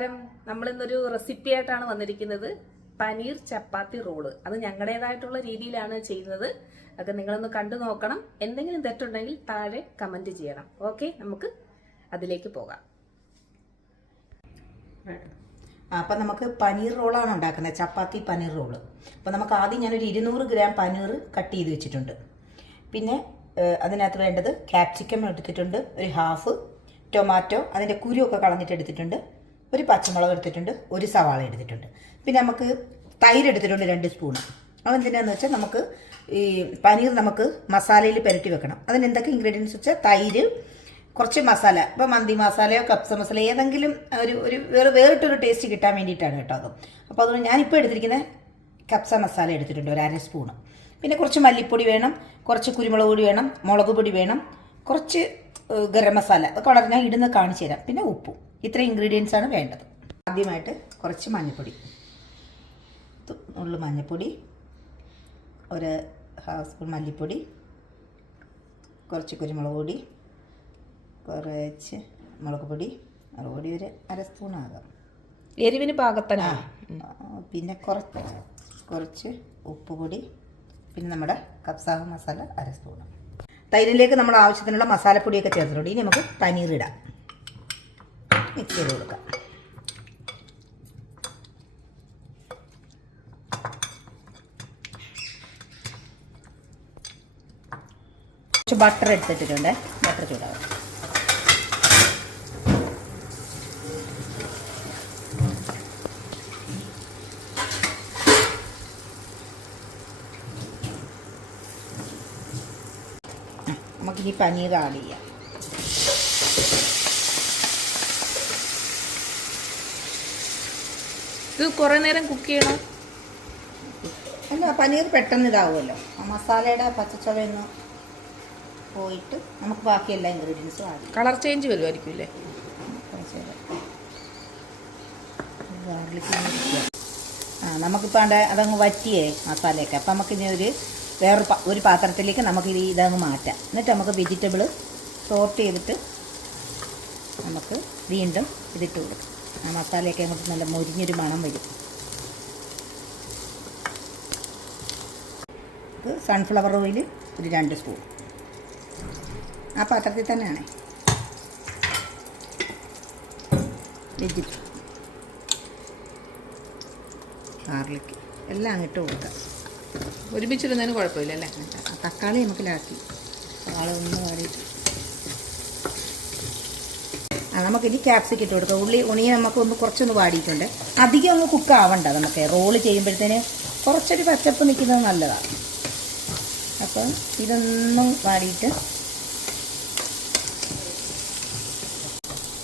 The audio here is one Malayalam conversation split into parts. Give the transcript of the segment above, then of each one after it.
നമസ്കാരം. നമ്മൾ ഇന്നൊരു റെസിപ്പി ആയിട്ടാണ് വന്നിരിക്കുന്നത്. പനീർ ചപ്പാത്തി റോള്. അത് ഞങ്ങളുടേതായിട്ടുള്ള രീതിയിലാണ് ചെയ്യുന്നത്. അതൊക്കെ നിങ്ങളൊന്ന് കണ്ടു നോക്കണം. എന്തെങ്കിലും തെറ്റുണ്ടെങ്കിൽ താഴെ കമന്റ് ചെയ്യണം. ഓക്കെ, നമുക്ക് അതിലേക്ക് പോകാം. അപ്പം നമുക്ക് പനീർ റോളാണ് ഉണ്ടാക്കുന്നത്, ചപ്പാത്തി പനീർ റോള്. അപ്പം നമുക്ക് ആദ്യം ഞാനൊരു 200 ഗ്രാം പനീർ കട്ട് ചെയ്ത് വെച്ചിട്ടുണ്ട്. പിന്നെ അതിനകത്ത് വേണ്ടത് ക്യാപ്സിക്കം എടുത്തിട്ടുണ്ട്, ഒരു ഹാഫ് ടൊമാറ്റോ അതിൻ്റെ കുരുവൊക്കെ കളഞ്ഞിട്ട് എടുത്തിട്ടുണ്ട്, ഒരു പച്ചമുളക് എടുത്തിട്ടുണ്ട്, ഒരു സവാള എടുത്തിട്ടുണ്ട്. പിന്നെ നമുക്ക് തൈര് എടുത്തിട്ടുണ്ട് 2 സ്പൂണ്. അതെന്തിനാന്ന് വെച്ചാൽ നമുക്ക് ഈ പനീർ നമുക്ക് മസാലയിൽ പുരട്ടി വെക്കണം. അതിന് എന്തൊക്കെ ഇൻഗ്രീഡിയൻസ് വെച്ചാൽ തൈര്, കുറച്ച് മസാല, ഇപ്പോൾ മന്തി മസാലയോ കപ്സ മസാല ഏതെങ്കിലും ഒരു വേറിട്ടൊരു ടേസ്റ്റ് കിട്ടാൻ വേണ്ടിയിട്ടാണ് കേട്ടോ അത്. അപ്പോൾ അതുകൊണ്ട് ഞാനിപ്പോൾ എടുത്തിരിക്കുന്ന കപ്സ മസാല എടുത്തിട്ടുണ്ട്, ഒരു 1/2 സ്പൂണ്. പിന്നെ കുറച്ച് മല്ലിപ്പൊടി വേണം, കുറച്ച് കുരുമുളക് പൊടി വേണം, മുളക് പൊടി വേണം, കുറച്ച് ഗരം മസാല, അതൊക്കെ വളരെ ഞാൻ ഇടുന്ന കാണിച്ചു തരാം. പിന്നെ ഉപ്പും. ഇത്ര ഇൻഗ്രീഡിയൻസ് ആണ് വേണ്ടത്. ആദ്യമായിട്ട് കുറച്ച് മഞ്ഞൾപ്പൊടി, ഉള്ളു മഞ്ഞൾപ്പൊടി, ഒരു ഹാഫ് സ്പൂൺ മല്ലിപ്പൊടി, കുറച്ച് കുരുമുളക് പൊടി, കുറച്ച് മുളക് പൊടി ഒരു 1/2 സ്പൂൺ ആകാം, എരിവിന് പാകത്തിനാണ്. പിന്നെ കുറച്ച് ഉപ്പ് പൊടി, പിന്നെ നമ്മുടെ കപ്സാ മസാല 1/2 സ്പൂൺ. തൈരിലേക്ക് നമ്മൾ ആവശ്യത്തിനുള്ള മസാലപ്പൊടിയൊക്കെ ചേർത്തിട്ടുണ്ട്. ഇനി നമുക്ക് പനീർ ഇടാം, മിക്സ് ചെയ്ത് കൊടുക്കാം. കുറച്ച് ബട്ടർ എടുത്തിട്ടുണ്ട്, ബട്ടർ ചൂടാവും. നമുക്കിനി പനീർ ആഡ് ചെയ്യാം. ഇത് കുറേ നേരം കുക്ക് ചെയ്യണം? അല്ല, പനീർ പെട്ടെന്ന് ഇതാവുമല്ലോ. ആ മസാലയുടെ പച്ചച്ചവയൊന്ന് പോയിട്ട് നമുക്ക് ബാക്കി എല്ലാ ഇൻഗ്രീഡിയൻസും ആഡ് ചെയ്യാം. കളർ ചേഞ്ച് വരുമായിരിക്കും അല്ലേ? നമുക്കിപ്പോൾ അതങ്ങ് വറ്റിയേ മസാലയൊക്കെ. അപ്പം നമുക്കിനി ഒരു പാത്രത്തിലേക്ക് നമുക്ക് ഇതങ്ങ് മാറ്റാം. എന്നിട്ട് നമുക്ക് വെജിറ്റബിൾ സോർട്ട് ചെയ്തിട്ട് നമുക്ക് വീണ്ടും ഇതിട്ട് കൊടുക്കാം. ആ മസാലയൊക്കെ അങ്ങോട്ട് നല്ല മൊരിഞ്ഞൊരു മണം വരും. ഇത് സൺഫ്ലവർ ഓയിൽ ഒരു 2 സ്പൂൺ. ആ പാത്രത്തിൽ തന്നെയാണ്. വെജിറ്റബിൾ, ഗാർലിക് എല്ലാം അങ്ങിട്ട് കൊടുക്കാം. ഒരുമിച്ചിരുന്നതിന് കുഴപ്പമില്ല അല്ലേ? തക്കാളി നമുക്ക് ലാക്കി ഒന്ന് വാടിയിട്ട് നമുക്കിനി ക്യാപ്സിക്കം ഇട്ട് കൊടുക്കാം. ഉണിയെ നമുക്കൊന്ന് കുറച്ചൊന്ന് വാടിയിട്ടുണ്ട്. അധികം ഒന്ന് കുക്ക് ആവണ്ട. നമുക്ക് റോള് ചെയ്യുമ്പോഴത്തേന് കുറച്ചൊരു പച്ചപ്പ് നിൽക്കുന്നത് നല്ലതാണ്. അപ്പം ഇതൊന്നും വാടിയിട്ട്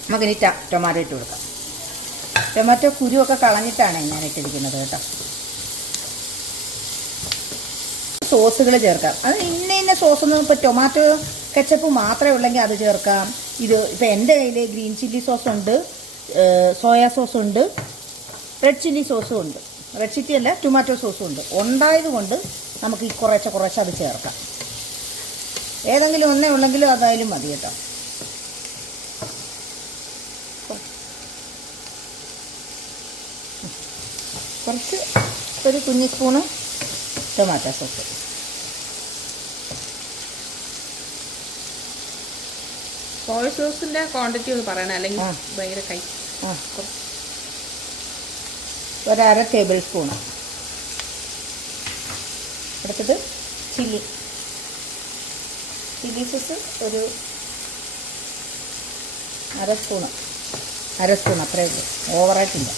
നമുക്കിനി ടൊമാറ്റോ ഇട്ട് കൊടുക്കാം. ടൊമാറ്റോ കുരുവൊക്കെ കളഞ്ഞിട്ടാണ് ഞാൻ ഇട്ടിരിക്കുന്നത് കേട്ടോ. സോസുകൾ ചേർക്കാം. അത് ഇന്ന സോസൊന്നും ഇപ്പോൾ ടൊമാറ്റോ കെച്ചപ്പ് മാത്രമേ ഉള്ളെങ്കിൽ അത് ചേർക്കാം. ഇത് ഇപ്പോൾ എൻ്റെ കയ്യിൽ ഗ്രീൻ ചില്ലി സോസ് ഉണ്ട്, സോയാ സോസ് ഉണ്ട്, റെഡ് ചില്ലി സോസും ഉണ്ട്. റെഡ് ചില്ലി അല്ല, ടൊമാറ്റോ സോസും ഉണ്ട്. ഉണ്ടായതുകൊണ്ട് നമുക്ക് ഈ കുറച്ച് അത് ചേർക്കാം. ഏതെങ്കിലും ഒന്നേ ഉള്ളെങ്കിലും അതായാലും മതി കേട്ടോ. കുറച്ച് ഒരു കുഞ്ഞി സ്പൂണ് ടൊമാറ്റോ സോസ്. സോയ സോസിന്റെ ക്വാണ്ടിറ്റി ഒന്ന് പറയണേ, അല്ലെങ്കിൽ ഭയങ്കര കൈ. ഒരു 1/2 ടേബിൾ സ്പൂണ്. അടുത്തത് ചില്ലി സോസ് ഒരു 1/2 സ്പൂണ്. അത്രയേ ഉള്ളൂ, ഓവറായിട്ടില്ല.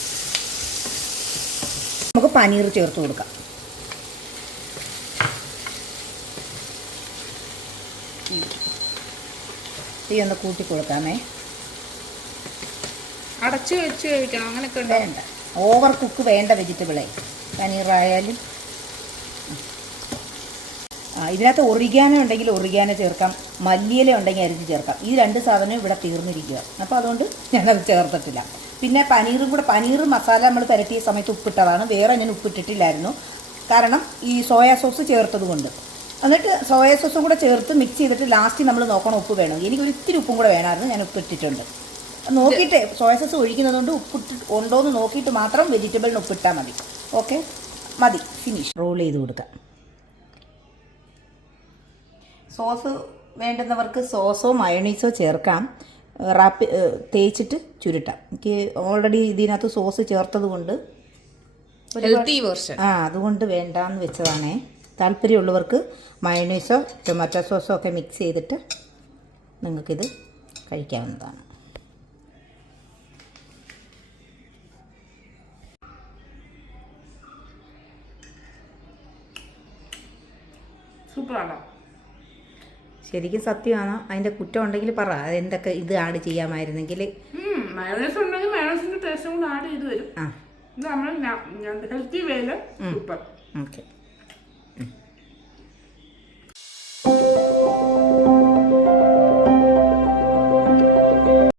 നമുക്ക് പനീർ ചേർത്ത് കൊടുക്കാം. തീ ഒന്ന് കൂട്ടി കൊടുക്കാമേ. അടച്ചു വെച്ച് കഴിക്കണം അങ്ങനെയൊക്കെ വേണ്ട, ഓവർ കുക്ക് വേണ്ട വെജിറ്റബിളെ. പനീറായാലും ഇതിനകത്ത് ഒറിഗാനോ ഉണ്ടെങ്കിൽ ഒറിഗാനോ ചേർക്കാം, മല്ലിയില ഉണ്ടെങ്കിൽ അരിഞ്ഞ് ചേർക്കാം. ഈ 2 സാധനം ഇവിടെ തീർന്നിരിക്കുക. അപ്പോൾ അതുകൊണ്ട് ഞാനത് ചേർത്തിട്ടില്ല. പിന്നെ പനീർ മസാല നമ്മൾ പുരട്ടിയ സമയത്ത് ഉപ്പിട്ടതാണ്. വേറെ ഞാൻ ഉപ്പിട്ടിട്ടില്ലായിരുന്നു, കാരണം ഈ സോയാ സോസ് ചേർത്തത് കൊണ്ട്. എന്നിട്ട് സോയാ സോസും കൂടെ ചേർത്ത് മിക്സ് ചെയ്തിട്ട് ലാസ്റ്റ് നമ്മൾ നോക്കണം ഉപ്പ് വേണം. എനിക്കൊരു ഇത്തിരി ഉപ്പും കൂടെ വേണമായിരുന്നു, ഞാൻ ഉപ്പിട്ടിട്ടുണ്ട്. നോക്കിയിട്ട് സോയ സോസ് ഒഴിക്കുന്നതുകൊണ്ട് ഉണ്ടോയെന്ന് നോക്കിയിട്ട് മാത്രം വെജിറ്റബിളിന് ഉപ്പിട്ടാൽ മതി. ഓക്കെ, മതി, ഫിനിഷ്. റോൾ ചെയ്ത് കൊടുക്കാം. സോസ് വേണ്ടുന്നവർക്ക് സോസോ മയോണീസോ ചേർക്കാം. തേച്ചിട്ട് ചുരുട്ടാം. എനിക്ക് ഓൾറെഡി ഇതിനകത്ത് സോസ് ചേർത്തത് കൊണ്ട് ഹെൽത്തി വേർഷൻ അതുകൊണ്ട് വേണ്ടാന്ന് വെച്ചതാണേ. താല്പര്യമുള്ളവർക്ക് മയോണീസോ ടൊമാറ്റോ സോസോ ഒക്കെ മിക്സ് ചെയ്തിട്ട് നിങ്ങൾക്കിത് കഴിക്കാവുന്നതാണ്. സൂപ്പറാണോ? ശരിക്കും സത്യമാണോ? അതിൻ്റെ കുറ്റം ഉണ്ടെങ്കിൽ പറ. എന്തൊക്കെ ഇത് ആഡ് ചെയ്യാമായിരുന്നെങ്കിൽ. മയോണൈസ് ഉണ്ടെങ്കിൽ മയോണൈസിന്റെ ടേസ്റ്റും കൂടെ ആഡ് ചെയ്ത് വരും. ആ, ഇത് നമ്മൾ ഹെൽത്തി വേയിൽ സൂപ്പർ. ഓക്കെ.